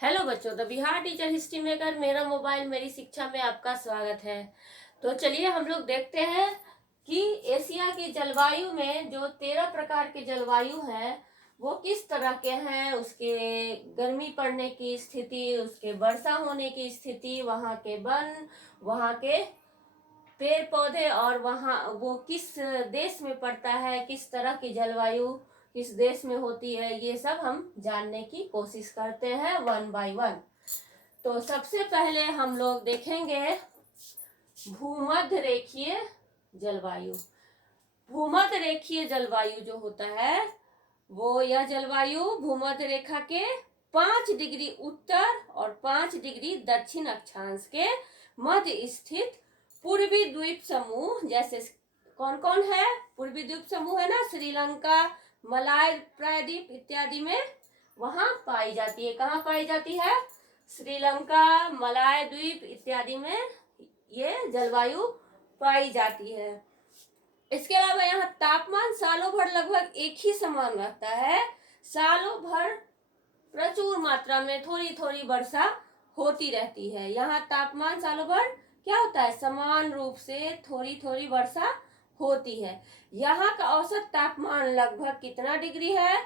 Hello बच्चों, the Bihar teacher history maker मेरा mobile मेरी शिक्षा में आपका स्वागत है। तो चलिए हम लोग देखते हैं कि एशिया की जलवायु में जो 13 प्रकार के जलवायु हैं वो किस तरह के हैं। उसके गर्मी पड़ने की स्थिति, उसके वर्षा होने की स्थिति, वहाँ के वन, वहाँ के पेड़ पौधे और वहाँ वो किस देश में पड़ता है, किस तरह की जलवायु किस देश में होती है, ये सब हम जानने की कोशिश करते हैं वन बाय वन। तो सबसे पहले हम लोग देखेंगे भूमध्य रेखीय जलवायु। भूमध्य रेखीय जलवायु जो होता है वो यह जलवायु भूमध्य रेखा के 5 डिग्री उत्तर और 5 डिग्री दक्षिण अक्षांश के मध्य स्थित पूर्वी द्वीप समूह, जैसे कौन कौन है पूर्वी द्वीप समूह, है ना, श्रीलंका, मलाय प्रायद्वीप इत्यादि में वहां पाई जाती है। कहाँ पाई जाती है? श्रीलंका, मलाय द्वीप इत्यादि में ये जलवायु पाई जाती है। इसके अलावा यहाँ तापमान सालों भर लगभग एक ही समान रहता है। सालों भर प्रचुर मात्रा में थोड़ी थोड़ी वर्षा होती रहती है। यहाँ तापमान सालों भर क्या होता है? समान रूप से थोड़ी थोड़ी वर्षा होती है। यहाँ का औसत तापमान लगभग कितना डिग्री है?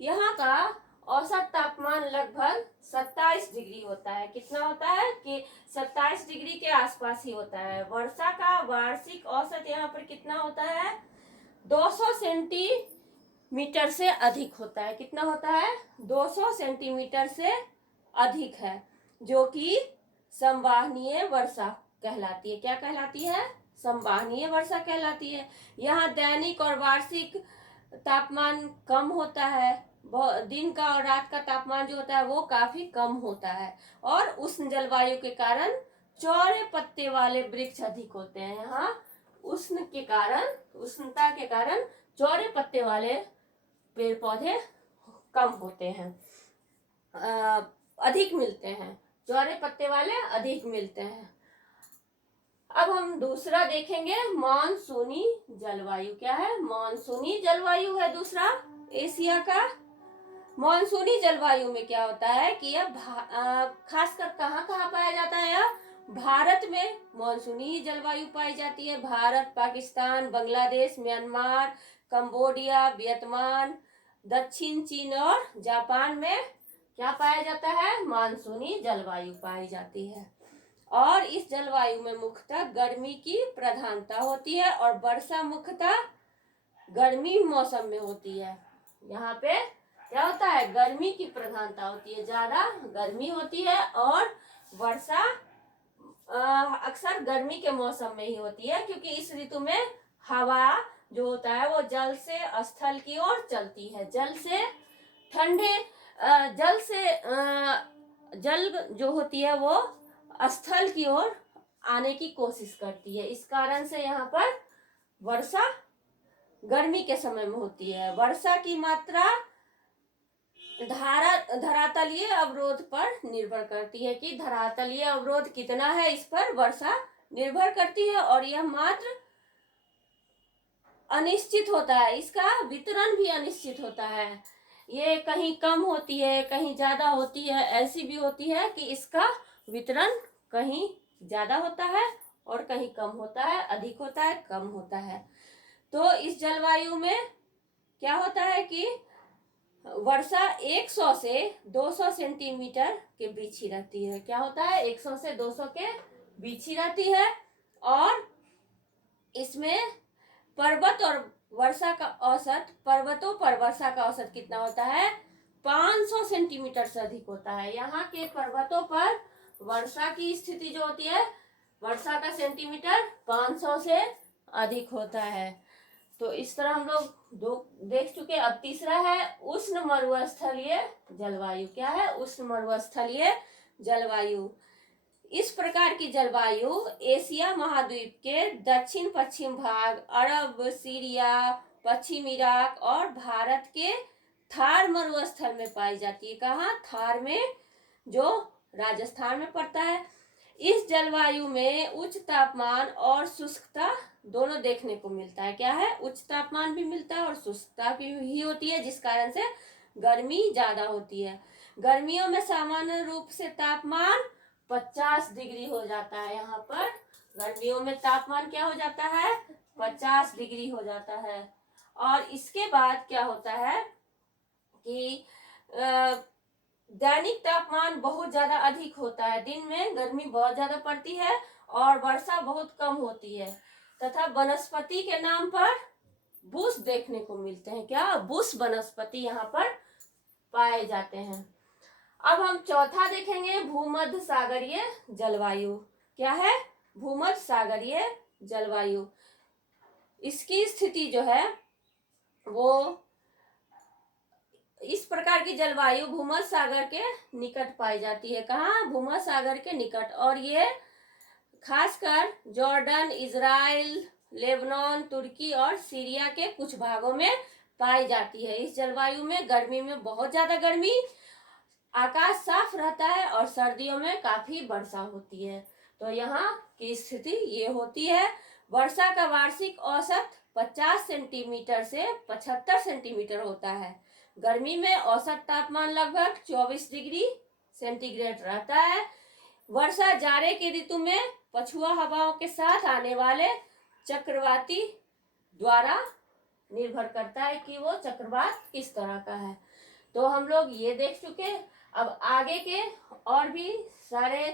यहाँ का औसत तापमान लगभग 27 डिग्री होता है। कितना होता है? कि 27 डिग्री के आसपास ही होता है। वर्षा का वार्षिक औसत यहाँ पर कितना होता है? 200 सेंटीमीटर से अधिक होता है। कितना होता है? 200 सेंटीमीटर से अधिक है, जो कि संवहनीय वर्षा कहलाती है। क्या कहलाती है? संवहनीय वर्षा कहलाती है। यहाँ दैनिक और वार्षिक तापमान कम होता है। दिन का और रात का तापमान जो होता है वो काफी कम होता है। और उष्ण जलवायु के कारण चौड़े पत्ते वाले वृक्ष अधिक होते हैं। यहाँ उष्णता के कारण चौड़े पत्ते वाले पेड़ पौधे कम होते हैं, अधिक मिलते हैं। चौड़े पत्ते वाले अधिक मिलते हैं। अब हम दूसरा देखेंगे मानसूनी जलवायु। क्या है? मानसूनी जलवायु है दूसरा एशिया का। मानसूनी जलवायु में क्या होता है कि यह खासकर कहाँ कहाँ पाया जाता है? यह भारत में मानसूनी जलवायु पाई जाती है। Bharat, Pakistan, Bangladesh, Myanmar, Cambodia, Vietnam, दक्षिण चीन और जापान में क्या पाया जाता है? मानसूनी जलवायु पाई जाती है। और इस जलवायु में मुख्यतः गर्मी की प्रधानता होती है और वर्षा मुख्यतः गर्मी मौसम में होती है। यहाँ पे क्या होता है? गर्मी की प्रधानता होती है, ज्यादा गर्मी होती है और वर्षा अक्सर गर्मी के मौसम में ही होती है, क्योंकि इस ऋतु में हवा जो होता है वो जल से स्थल की ओर चलती है। जल से ठंडे जल जो होती है वो स्थल की ओर आने की कोशिश करती है। इस कारण से यहाँ पर वर्षा गर्मी के समय में होती है। वर्षा की मात्रा धरातलीय अवरोध पर निर्भर करती है कि धरातलीय अवरोध कितना है, इस पर वर्षा निर्भर करती है। और यह मात्र अनिश्चित होता है, इसका वितरण भी अनिश्चित होता है। ये कहीं कम होती है, कहीं ज्यादा होती है। ऐसी भी होती है कि इसका वितरण कहीं ज्यादा होता है और कहीं कम होता है, अधिक होता है, कम होता है। तो इस जलवायु में क्या होता है कि वर्षा 100 से 200 सेंटीमीटर के बीच ही रहती है। क्या होता है? 100 से 200 के बीच ही रहती है। और इसमें पर्वत और वर्षा का औसत, पर्वतों पर वर्षा का औसत कितना होता है? 500 सेंटीमीटर से अधिक होता है। यहाँ के पर्वतों पर वर्षा की स्थिति जो होती है, वर्षा का सेंटीमीटर 500 से अधिक होता है। तो इस तरह हम लोग दो देख चुके। अब तीसरा है उष्ण मरुस्थलीय जलवायु। क्या है? उष्ण मरुस्थलीय जलवायु। इस प्रकार की जलवायु एशिया महाद्वीप के दक्षिण पश्चिम भाग, अरब, सीरिया, पश्चिम इराक और भारत के थार मरुस्थल में पाई जाती है। कहाँ? थार में, जो राजस्थान में पड़ता है। इस जलवायु में उच्च तापमान और शुष्कता दोनों देखने को मिलता है। क्या है? उच्च तापमान भी मिलता है और शुष्कता भी होती है, जिस कारण से गर्मी ज्यादा होती है। गर्मियों में सामान्य रूप से तापमान 50 डिग्री हो जाता है। यहाँ पर गर्मियों में तापमान क्या हो जाता है, 50 डिग्री हो जाता है। और इसके बाद क्या होता है कि दैनिक तापमान बहुत ज्यादा अधिक होता है। दिन में गर्मी बहुत ज्यादा पड़ती है और वर्षा बहुत कम होती है, तथा वनस्पति के नाम पर बुश देखने को मिलते हैं। क्या, बुश वनस्पति यहाँ पर पाए जाते हैं। अब हम चौथा देखेंगे, भूमध्य सागरीय जलवायु। क्या है, भूमध्य सागरीय जलवायु। इसकी स्थिति जो है वो इस प्रकार की जलवायु भूमध्य सागर के निकट पाई जाती है। कहाँ, भूमध्य सागर के निकट। और ये खासकर जॉर्डन, इजराइल, लेबनान, तुर्की और सीरिया के कुछ भागों में पाई जाती है। इस जलवायु में गर्मी में बहुत ज्यादा गर्मी, आकाश साफ रहता है और सर्दियों में काफी वर्षा होती है। तो यहाँ की स्थिति ये होती है। वर्षा का वार्षिक औसत 50 सेंटीमीटर से 75 सेंटीमीटर होता है। गर्मी में औसत तापमान लगभग 24 डिग्री सेंटीग्रेड रहता है। वर्षा जाड़े के ऋतु में पछुआ हवाओं के साथ आने वाले चक्रवाती द्वारा निर्भर करता है कि वो चक्रवात किस तरह का है। तो हम लोग ये देख चुके। अब आगे के और भी सारे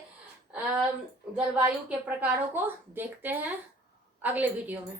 जलवायु के प्रकारों को देखते हैं अगले वीडियो में।